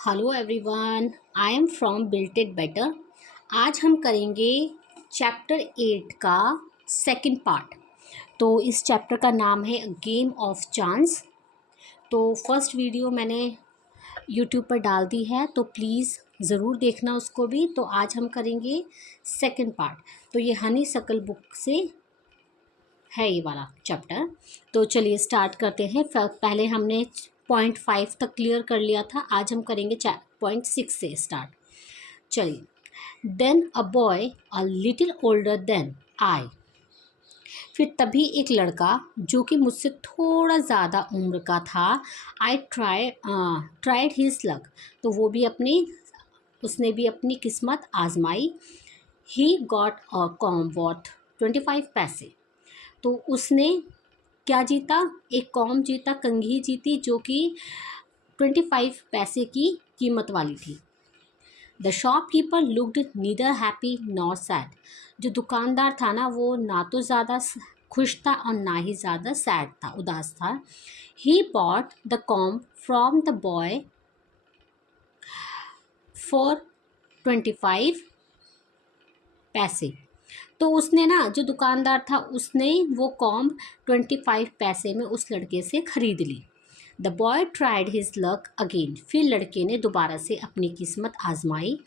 Hello everyone, I am from built it better. आज हम करेंगे चैप्टर 8 का सेकंड पार्ट। तो इस चैप्टर का नाम है गेम ऑफ चांस। तो फर्स्ट वीडियो मैंने यूट्यूब पर डाल दी है, तो प्लीज़ ज़रूर देखना उसको भी। तो आज हम करेंगे सेकंड पार्ट। तो ये हनी सकल बुक से है ये वाला चैप्टर। तो चलिए स्टार्ट करते हैं। पहले हमने पॉइंट 5 तक क्लियर कर लिया था, आज हम करेंगे पॉइंट 6 से स्टार्ट। चलिए। Then a boy a little older than I. फिर तभी एक लड़का जो कि मुझसे थोड़ा ज़्यादा उम्र का था, आई ट्राइड हिज लक। तो वो भी उसने भी अपनी किस्मत आजमाई। He got a comb worth 25 पैसे। तो उसने क्या जीता? एक कॉम जीता, कंघी जीती, जो कि 25 पैसे की कीमत वाली थी। The shopkeeper looked neither happy nor sad. जो दुकानदार था ना, वो ना तो ज़्यादा खुश था और ना ही ज़्यादा सैड था, उदास था। He bought the com from the boy for 25 पैसे। तो उसने ना, जो दुकानदार था, उसने वो कॉम्ब 25 पैसे में उस लड़के से खरीद ली। The boy tried his luck again. फिर लड़के ने दोबारा से अपनी किस्मत आजमाई।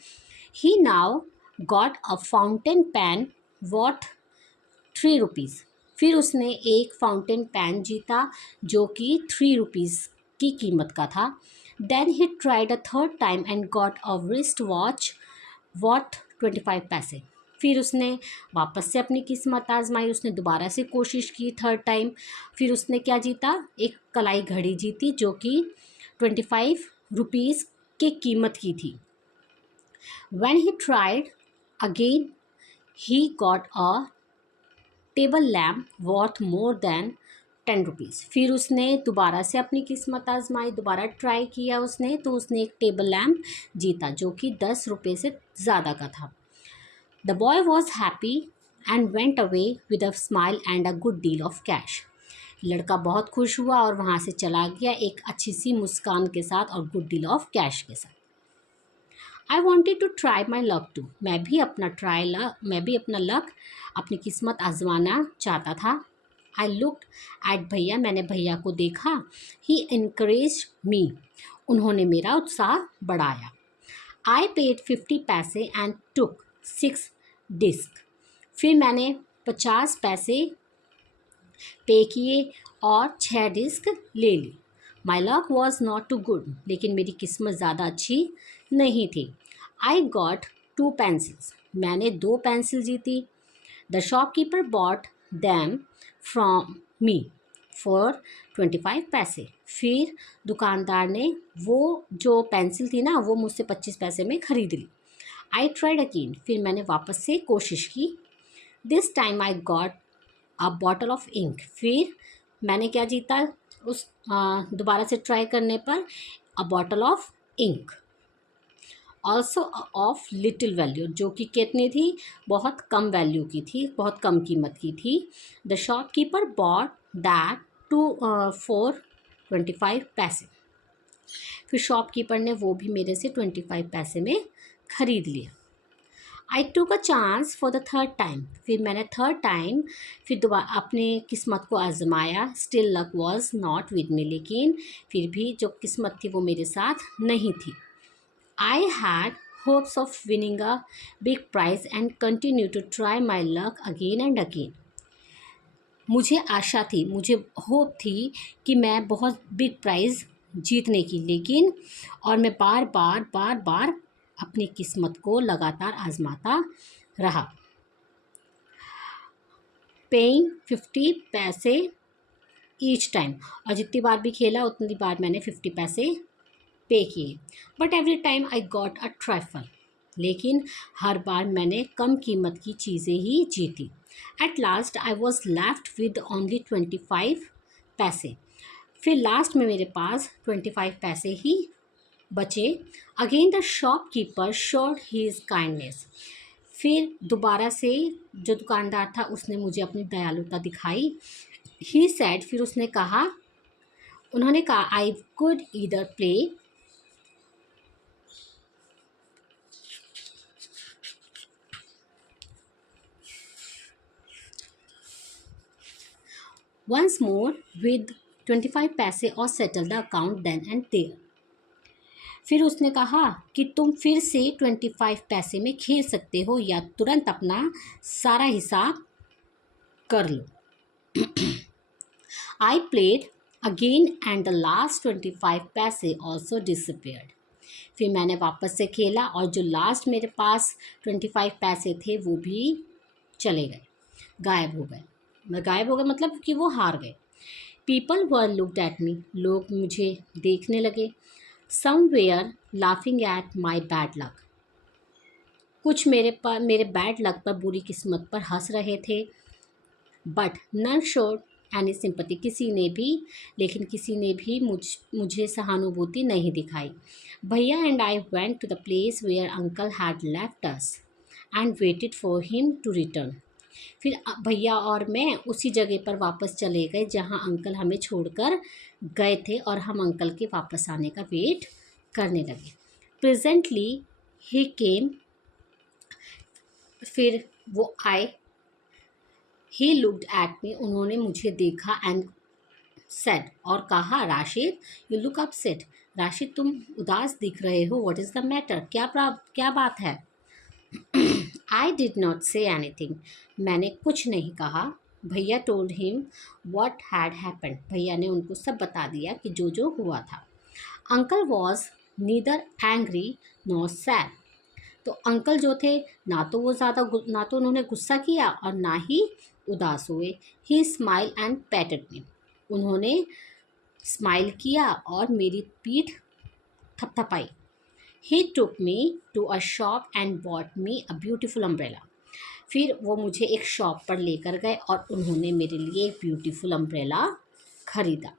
He now got a fountain pen worth 3 rupees. फिर उसने एक फाउंटेन पैन जीता, जो कि 3 रुपीज़ की कीमत का था। Then he tried a third time and got a wrist watch worth 25 पैसे। फिर उसने वापस से अपनी किस्मत आजमाई, उसने दोबारा से कोशिश की थर्ड टाइम। फिर उसने क्या जीता? एक कलाई घड़ी जीती, जो कि 25 रुपीज़ की कीमत की थी। When he tried again, he got a table lamp worth more than 10 rupees. फिर उसने दोबारा से अपनी किस्मत आजमाई, दोबारा ट्राई किया उसने, तो उसने एक टेबल लैम्प जीता, जो कि 10 रुपये से ज़्यादा का था। The boy was happy and went away with a smile and a good deal of cash. लड़का बहुत खुश हुआ और वहाँ से चला गया एक अच्छी सी मुस्कान के साथ और गुड डील ऑफ कैश के साथ। I wanted to try my luck too. मैं भी अपना लक, अपनी किस्मत आजमाना चाहता था। आई लुक्ड एट भैया। मैंने भैया को देखा। ही इनकरेज मी। उन्होंने मेरा उत्साह बढ़ाया। आई पेड 50 पैसे एंड टुक 6 डिस्क। फिर मैंने 50 पैसे पे किए और 6 डिस्क ले ली। My luck was not too good. लेकिन मेरी किस्मत ज़्यादा अच्छी नहीं थी। I got 2 pencils. मैंने 2 पेंसिल जीती। The shopkeeper bought them from me for 25 पैसे। फिर दुकानदार ने वो जो पेंसिल थी ना, वो मुझसे 25 पैसे में ख़रीद ली। I tried again. फिर मैंने वापस से कोशिश की। This time I got a bottle of ink. फिर मैंने क्या जीता? उस दोबारा से ट्राई करने पर a bottle of ink, also of little value, जो कि कितनी थी? बहुत कम वैल्यू की थी, बहुत कम कीमत की थी। The shopkeeper bought that too for 25 पैसे। फिर शॉपकीपर ने वो भी मेरे से 25 पैसे में ख़रीद लिया। आई टूक a chance for the third time. फिर मैंने थर्ड टाइम फिर दोबारा अपनी किस्मत को आजमाया। Still luck was not with me. लेकिन फिर भी जो किस्मत थी वो मेरे साथ नहीं थी। I had hopes of winning a big prize and continue to try my luck again and again. मुझे आशा थी, मुझे होप थी कि मैं बहुत बिग प्राइज़ जीतने की, लेकिन और मैं बार बार अपनी किस्मत को लगातार आजमाता रहा। पेइंग 50 पैसे ईच टाइम। और जितनी बार भी खेला उतनी बार मैंने 50 पैसे पे किए। But every time I got a trifle. लेकिन हर बार मैंने कम कीमत की चीज़ें ही जीती। At last I was left with only 25 पैसे। फिर लास्ट में मेरे पास 25 पैसे ही बचे। Again the shopkeeper showed his kindness. फिर दोबारा से जो दुकानदार था उसने मुझे अपनी दयालुता दिखाई। ही सैड। फिर उन्होंने कहा I could either play once more with 25 पैसे और settle the account then and there. फिर उसने कहा कि तुम फिर से 25 पैसे में खेल सकते हो या तुरंत अपना सारा हिसाब कर लो. I played again and the last 25 पैसे also disappeared. फिर मैंने वापस से खेला और जो लास्ट मेरे पास 25 पैसे थे वो भी चले गए, गायब हो गए. गायब हो गए मतलब कि वो हार गए. People were looked at me, लोग मुझे देखने लगे. Some were laughing at my bad luck, कुछ मेरे बैड लक पर, बुरी किस्मत पर हंस रहे थे. But none showed any sympathy, लेकिन किसी ने भी मुझे सहानुभूति नहीं दिखाई. भैया and I went to the place where uncle had left us and waited for him to return. फिर भैया और मैं उसी जगह पर वापस चले गए जहां अंकल हमें छोड़कर गए थे और हम अंकल के वापस आने का वेट करने लगे. प्रेजेंटली ही केम, फिर वो आए. ही लुक्ड एट मी, उन्होंने मुझे देखा. एंड सेड, और कहा, Rashid you look upset, Rashid तुम उदास दिख रहे हो. व्हाट इज़ द मैटर, क्या बात है. I did not say anything, मैंने कुछ नहीं कहा. भैया told him what had happened, भैया ने उनको सब बता दिया कि जो जो हुआ था. Uncle was neither angry nor sad, तो अंकल जो थे ना तो उन्होंने गुस्सा किया और ना ही उदास हुए. ही स्माइल एंड पैटेड मी, उन्होंने स्माइल किया और मेरी पीठ थपथपाई. He took me to a shop and bought me a beautiful umbrella, फिर वो मुझे एक शॉप पर लेकर गए और उन्होंने मेरे लिए एक ब्यूटीफुल अम्ब्रेला खरीदा.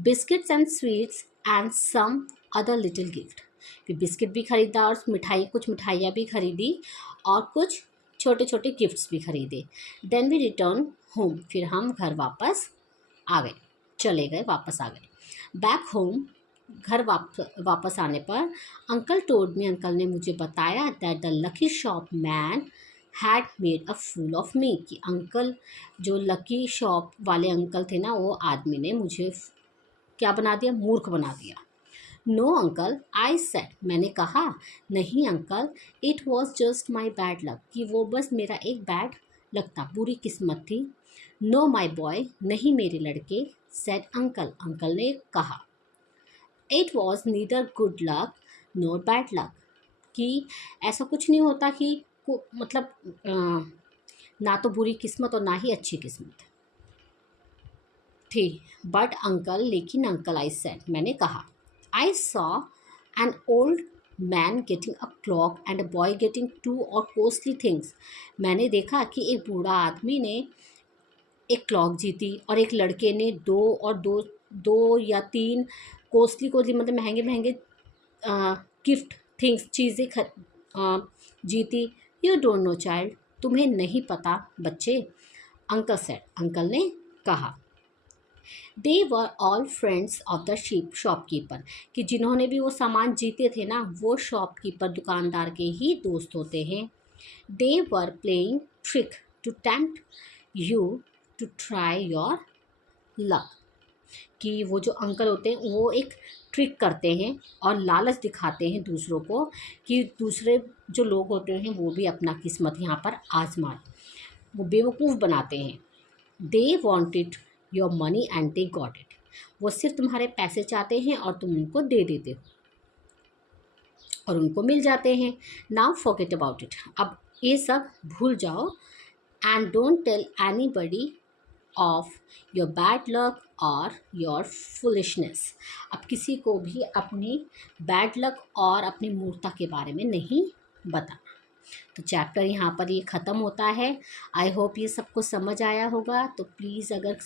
Biscuits and sweets and some other little gift, फिर बिस्किट भी खरीदा और कुछ मिठाइयाँ भी खरीदी और कुछ छोटे छोटे गिफ्ट्स भी खरीदे. देन वी रिटर्न होम, फिर हम घर वापस आ गए, चले गए, वापस आ गए. बैक होम, घर वापस आने पर अंकल टोल्ड मी, अंकल ने मुझे बताया that the lucky shop man had made a fool of me, कि अंकल जो लकी शॉप वाले अंकल थे ना, वो आदमी ने मुझे क्या बना दिया, मूर्ख बना दिया. नो अंकल आई सेड, मैंने कहा, नहीं uncle, it was just my bad luck, कि वो बस मेरा एक बैड लक था, बुरी किस्मत थी. नो माई बॉय, नहीं मेरे लड़के. सेड अंकल, अंकल ने कहा. It was neither good luck NOR bad luck, कि ऐसा कुछ नहीं होता कि मतलब ना तो बुरी किस्मत और ना ही अच्छी किस्मत थी. बट अंकल, लेकिन अंकल, आई सेड, मैंने कहा. I saw an old man getting a clock and a boy getting 2 और कॉस्टली थिंग्स, मैंने देखा कि एक बूढ़ा आदमी ने एक क्लॉक जीती और एक लड़के ने दो या तीन कॉस्टली मतलब महंगे महंगे गिफ्ट थिंग्स, जीती. यू डोंट नो चाइल्ड, तुम्हें नहीं पता बच्चे. अंकल सेड, अंकल ने कहा. They were all friends of the shopkeeper, कि जिन्होंने भी वो सामान जीते थे ना, वो शॉपकीपर दुकानदार के ही दोस्त होते हैं. They were playing trick to tempt you to try your luck, कि वो जो अंकल होते हैं वो एक ट्रिक करते हैं और लालच दिखाते हैं दूसरों को, कि दूसरे जो लोग होते हैं वो भी अपना किस्मत यहाँ पर आजमाएं, वो बेवकूफ़ बनाते हैं. They wanted your money and they got it, वो सिर्फ तुम्हारे पैसे चाहते हैं और तुम उनको दे देते हो और उनको मिल जाते हैं. नाउ फॉरगेट अबाउट इट, अब ये सब भूल जाओ. And don't tell anybody of your bad luck और योर फुलिशनेस, अब किसी को भी अपनी बैड लक और अपनी मूर्खता के बारे में नहीं बताना. तो चैप्टर यहाँ पर ये ख़त्म होता है. आई होप ये सबको समझ आया होगा. तो प्लीज़, अगर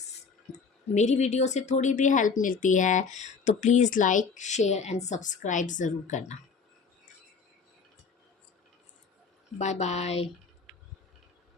मेरी वीडियो से थोड़ी भी हेल्प मिलती है तो please like, share and subscribe ज़रूर करना. Bye bye.